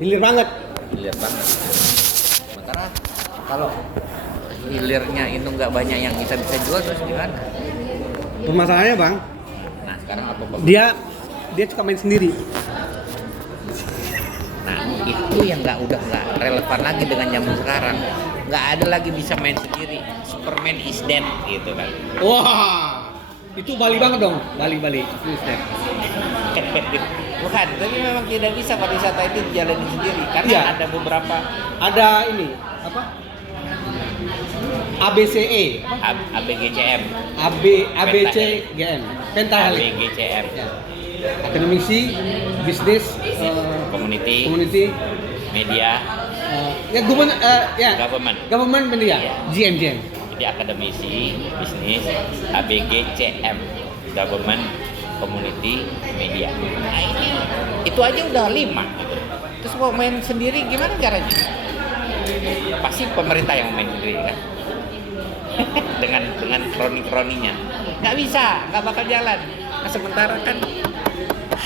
Hilir banget. Hilir banget. Sementara kalau hilirnya itu nggak banyak yang bisa jual terus gimana? Permasalahannya bang, Nah sekarang apa Bang? dia suka main sendiri. Nah itu yang udah nggak relevan lagi dengan zaman sekarang. Nggak ada lagi bisa main sendiri. Superman is dead gitu kan. Wah, itu Bali banget dong, Bali. Buset. Bukan, tapi memang tidak bisa pariwisata itu dijalani sendiri karena Iya. ada beberapa Ada ini apa? ABCE, ABGCM, ABCGM, Pentahelix. ABGCM, Ya. Akademisi, bisnis, community, media, ya government media, Iya. GM. jadi akademisi, bisnis, ABGCM, government, community, media. Nah ini itu aja udah 5. Terus mau main sendiri gimana caranya? Pasti pemerintah yang main sendiri kan? dengan kroni-kroninya nggak bisa, nggak bakal jalan. Nah sementara kan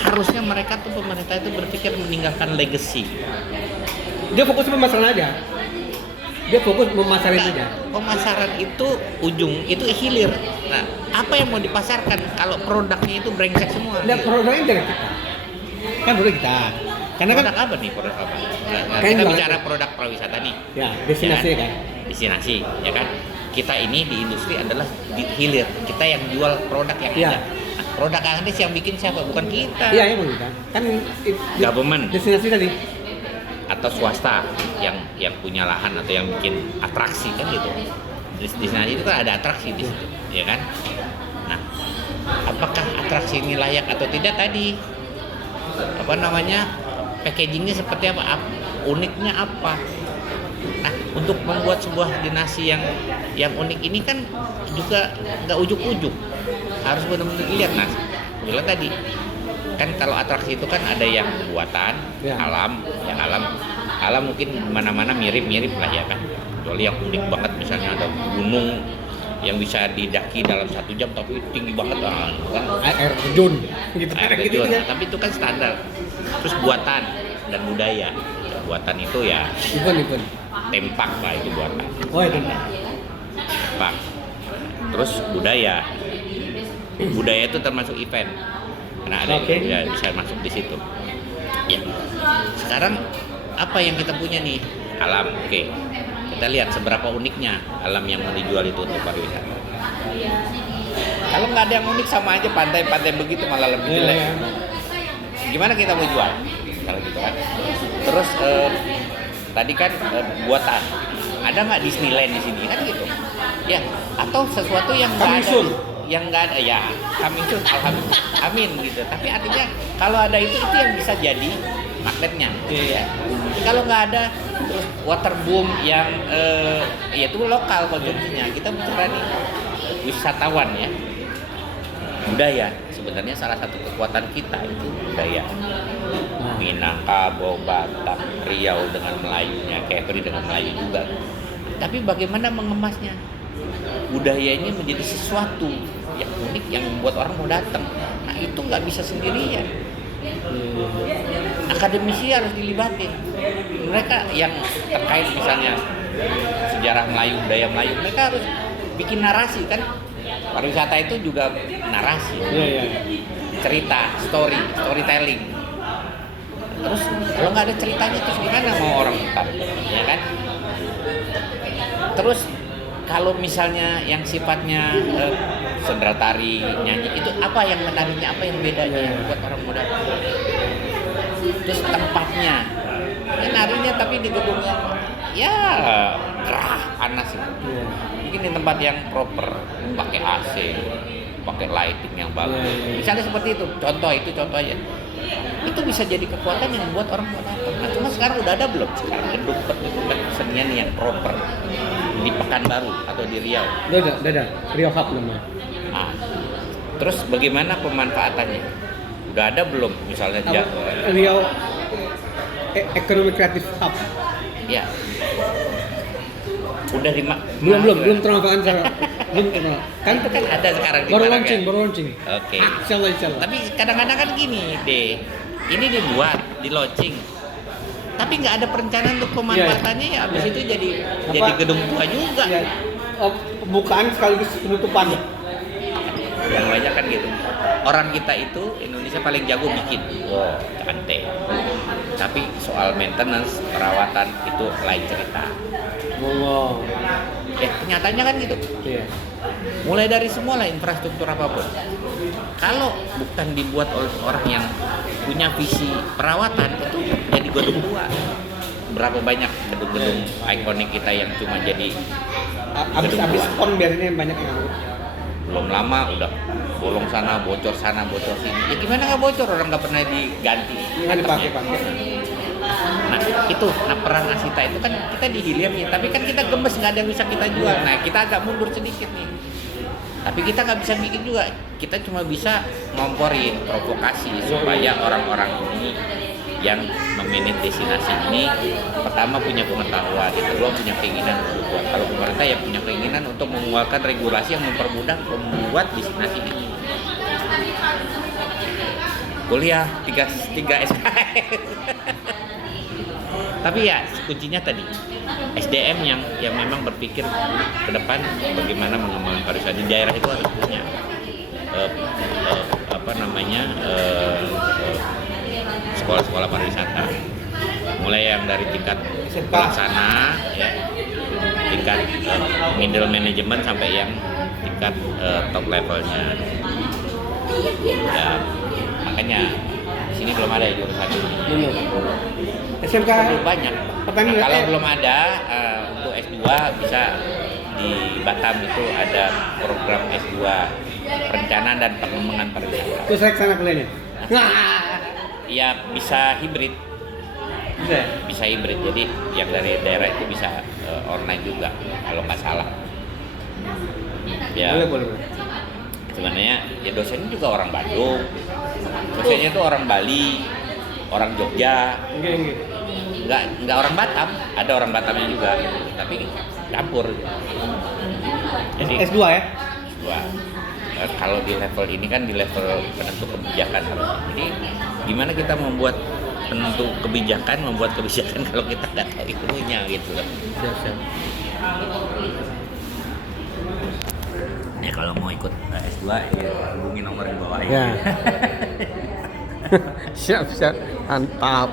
harusnya mereka tuh pemerintah itu berpikir meninggalkan legacy. Dia fokus pemasaran aja. Dia fokus memasarin aja. Pemasaran itu ujung, itu hilir. Nah apa yang mau dipasarkan kalau produknya itu brengsek semua? Dan produknya jangan kita. Kan produk kita. Karena kan Produk apa nih? Produk apa? Nah, Kayak kita jualan. bicara produk pariwisata nih. ya destinasi Ya kan. Destinasi, ya kan? Kita ini di industri adalah di hilir. Kita yang jual produk yang Iya. ada. Nah, produk yang ada yang bikin siapa? Bukan kita. Iya emang kita. Kan Government destinasi tadi. atau swasta yang punya lahan atau yang bikin atraksi kan gitu. Destinasi itu kan ada atraksi di situ, ya kan? Nah, apakah atraksi ini layak atau tidak tadi? Apa namanya? Packagingnya seperti apa? Uniknya apa? Nah, untuk membuat sebuah destinasi yang unik ini kan juga nggak ujuk-ujuk, harus benar-benar dilihat. Nah, bilang tadi kan kalau atraksi itu kan ada yang buatan, Ya. alam mungkin mana-mana mirip-mirip lah ya kan. Kecuali yang unik banget misalnya ada gunung yang bisa didaki dalam 1 jam tapi tinggi banget kan. Air terjun gitu. Air Gitu terjun, ya. tapi itu kan standar. Terus buatan dan budaya. Buatan itu ya Event. tempak lah itu buatan. Oh itu. Tempak. Terus budaya itu termasuk event. Karena ada Oke. yang bisa masuk di situ. Ya. Sekarang apa yang kita punya nih? Alam. Oke. Kita lihat seberapa uniknya alam yang mau dijual itu untuk pariwisata. Kalau nggak ada yang unik sama aja pantai-pantai begitu malah lebih jelek. Gimana kita mau jual kalau gitu kan? Terus tadi kan buatan, ada nggak Disneyland di sini kan gitu? Ya, atau sesuatu yang nggak ada, ya coming soon, alhamdulillah, amin gitu. Tapi artinya kalau ada itu yang bisa jadi magnetnya, ya. Kalau nggak ada, terus waterboom yang ya itu lokal konsumsinya. Kita bicara nih wisatawan ya, budaya. Sebenarnya salah satu kekuatan kita itu budaya. Minangkabau, Batak, Riau dengan Melayunya, Kepri dengan Melayu juga. Tapi bagaimana mengemasnya? Budaya ini menjadi sesuatu yang unik yang membuat orang mau datang. Nah itu nggak bisa sendirian. Akademisi harus dilibatin. Mereka yang terkait misalnya sejarah Melayu, budaya Melayu, mereka harus bikin narasi kan. Pariwisata itu juga narasi, cerita, storytelling. Terus kalau nggak ada ceritanya terus gimana mau orang nonton, ya kan? Terus kalau misalnya yang sifatnya sendera tari, nyanyi itu apa yang menariknya, apa yang bedanya yang buat orang muda? Terus tempatnya, narinya tapi di gedung yang ya gerah panas itu. Mungkin di tempat yang proper, pakai AC, pakai lighting yang bagus. Misalnya seperti itu, contoh aja. Itu bisa jadi kekuatan yang membuat orang mau datang. Nah, cuma sekarang udah ada belum? Sekarang gedung kesenian yang proper di Pekanbaru atau di Riau. Udah ada. Riau Hub namanya. Nah, terus bagaimana pemanfaatannya? Udah ada belum? Misalnya Riau Ekonomi Kreatif Hub. Ya. Udah Belum terang-terangan saya. Belum terang. Kan itu kan ada sekarang di baru Malang, launching. Oke. Insyaallah. Tapi kadang-kadang kan gini deh, ini dibuat di launching, tapi nggak ada perencanaan untuk pemanfaatannya ya habis itu jadi gedung tua juga. Ya, pembukaan sekaligus penutupan. Yang banyak kan gitu. Orang kita itu Indonesia paling jago bikin, cantik. Tapi soal maintenance, perawatan itu lain cerita. Wow. Kenyataannya kan gitu. Iya. Mulai dari semua lah infrastruktur apapun. Kalau bukan dibuat oleh orang yang punya visi perawatan itu jadi gedung tua. Berapa banyak gedung-gedung ikonik kita yang cuma jadi Habis pon biasanya banyak yang belum lama udah bolong sana, bocor sini. Ya gimana nggak bocor orang nggak pernah diganti. nggak dipakai. Nah itu, peran Asita itu kan kita di hilirnya, tapi kan kita gemes nggak ada yang bisa kita jual. Nah kita agak mundur sedikit nih. Tapi kita nggak bisa bikin juga. Kita cuma bisa ngomporin, provokasi supaya orang-orang ini yang memanage destinasi ini pertama punya pengetahuan, kedua punya keinginan untuk buat. Kalau pemerintah ya punya keinginan untuk mengeluarkan regulasi yang mempermudah membuat destinasi ini. Kuliah 3 SKS. Tapi ya kuncinya tadi SDM yang memang berpikir ke depan bagaimana mengembangkan pariwisata di daerah itu harus punya sekolah-sekolah pariwisata, mulai yang dari tingkat pelaksana ya, tingkat middle management sampai yang tingkat top levelnya ya. Makanya di sini belum ada jurusan ini. SMK belum banyak. Nah, kalau belum ada untuk S2 bisa di Batam itu ada program S2 perencanaan dan pengembangan pariwisata. Terus saya kesana kuliahnya. Ya bisa hibrid. Bisa hibrid. Jadi yang dari daerah itu bisa online juga kalau nggak salah. Ya. Boleh. Sebenarnya ya dosennya juga orang Bandung. Dosennya itu orang Bali, orang Jogja. Enggak orang Batam, ada orang Batamnya juga, tapi campur. Jadi S2 ya? S2. Kalau di level ini kan di level penentu kebijakan. Jadi gimana kita membuat penentu kebijakan, membuat kebijakan kalau kita nggak tahu ilmunya gitu loh. Siap. Ya kalau mau ikut S2 ya hubungi nomor di bawah ya. Siap, mantap.